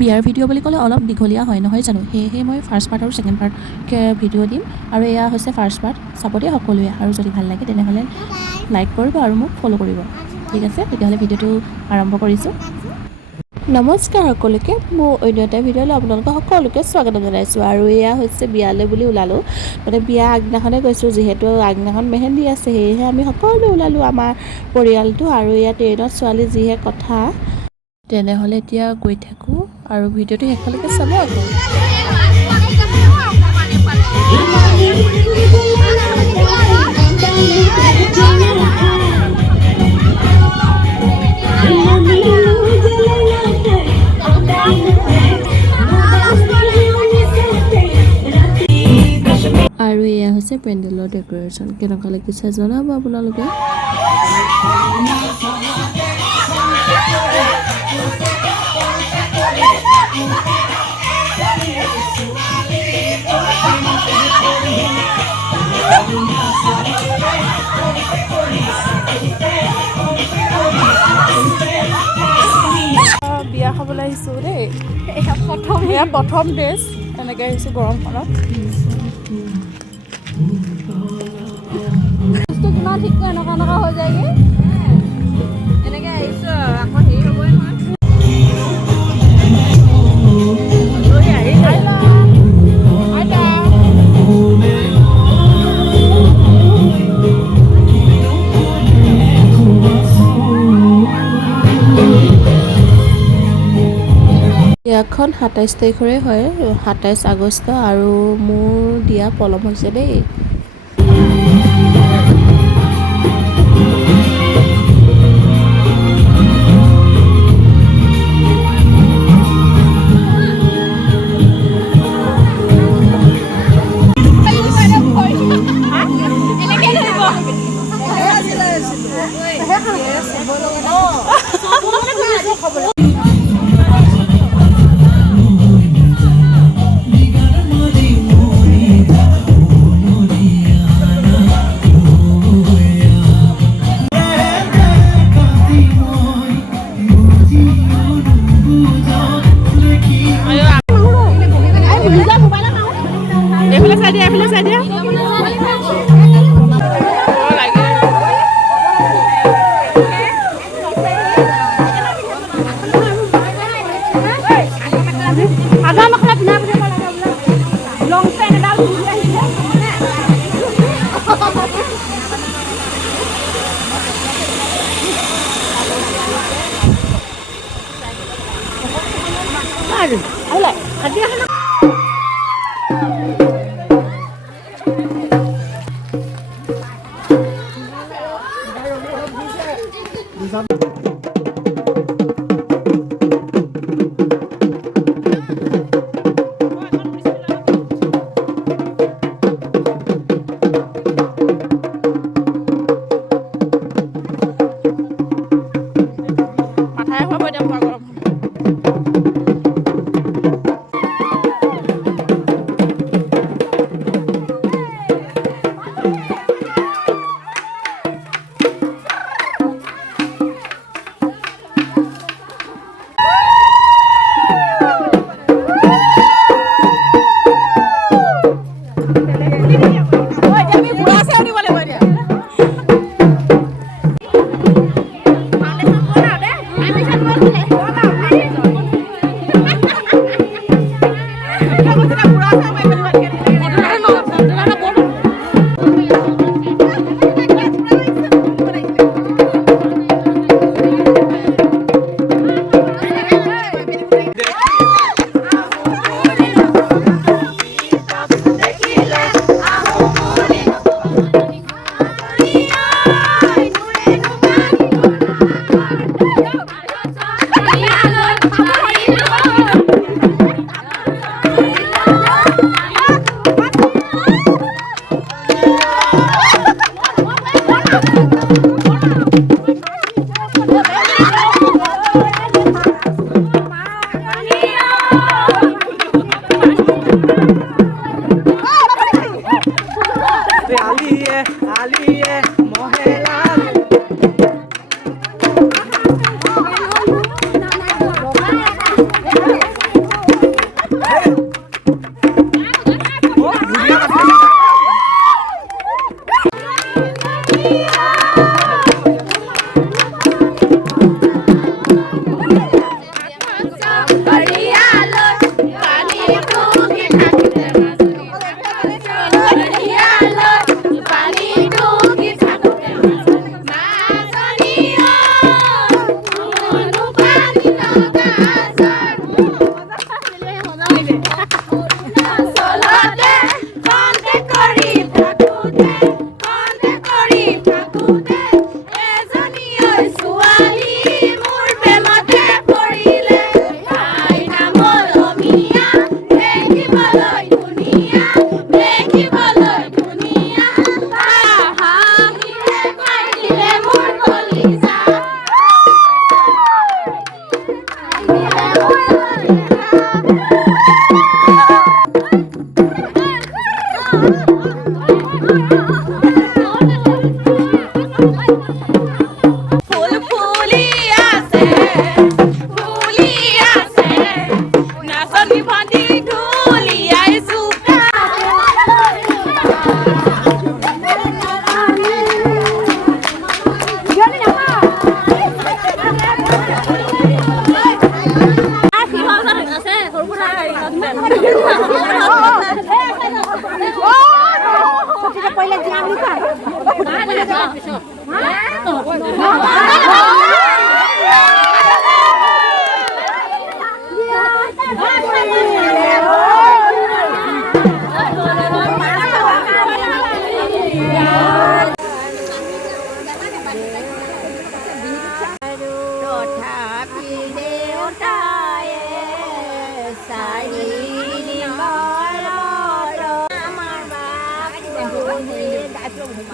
বিয়াৰ ভিডিঅ' বুলি ক'লে অলপ দীঘলীয়া হয় নহয় জানো, সেয়েহে মই ফাৰ্ষ্ট পাৰ্ট আৰু ছেকেণ্ড পাৰ্টকৈ ভিডিঅ' দিম। আৰু এয়া হৈছে ফাৰ্ষ্ট পাৰ্ট, চাব দিয়া সকলোৱে। আৰু যদি ভাল লাগে তেনেহ'লে লাইক কৰিব আৰু মোক ফ'ল' কৰিব। ঠিক আছে, তেতিয়াহ'লে ভিডিঅ'টো আৰম্ভ কৰিছোঁ। নমস্কাৰ সকলোকে, মোৰ অন্য এটা ভিডিঅ'লৈ আপোনালোকক সকলোকে স্বাগতম জনাইছোঁ। আৰু এয়া হৈছে বিয়ালৈ বুলি ওলালোঁ, মানে বিয়া আগদিনাখনে গৈছোঁ, যিহেতু আগদিনাখন মেহেন্দি আছে, সেয়েহে আমি সকলোৱে ওলালোঁ আমাৰ পৰিয়ালটো। আৰু এয়া ট্ৰেইনত ছোৱালী যিহে কথা, তেনেহ'লে এতিয়া গৈ থাকোঁ আৰু ভিডিঅ'টো শেষলৈকে চাব আকৌ। আৰু এয়া হৈছে পেণ্ডেলৰ ডেক'ৰেশ্যন, কেনেকুৱা লাগিছে জনাব আপোনালোকে। বিয়া খাবলৈ আহিছোঁ দেই, এয়া প্ৰথম ড্ৰেছ এনেকৈ আহিছোঁ গৰমখনত। কিমান ঠিক এনেকুৱা হৈ যায়গৈ, এনেকৈ আহিছোঁ আকৌ হেৰি হ'বই নহয়। বিয়াখন ২৭ তাৰিখৰে হয়, ২৭ আগষ্ট। আৰু মোৰ দিয়া পলম হৈছে দেই।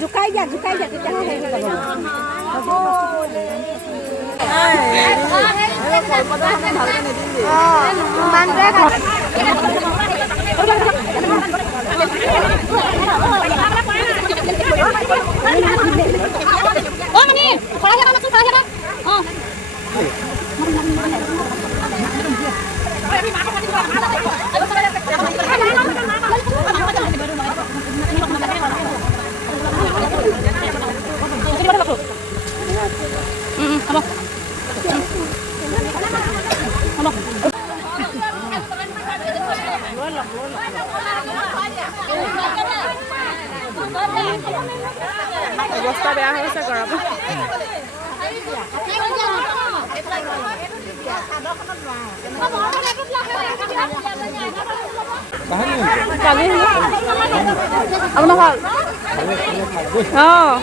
Jukai ya kita অৱস্থা বেয়া হৈছে গৰমত। আপোনাৰ ভাল? অঁ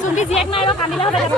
চুন্দি জীয়েক নাই আৰু কান্দিলে হ'লে যাব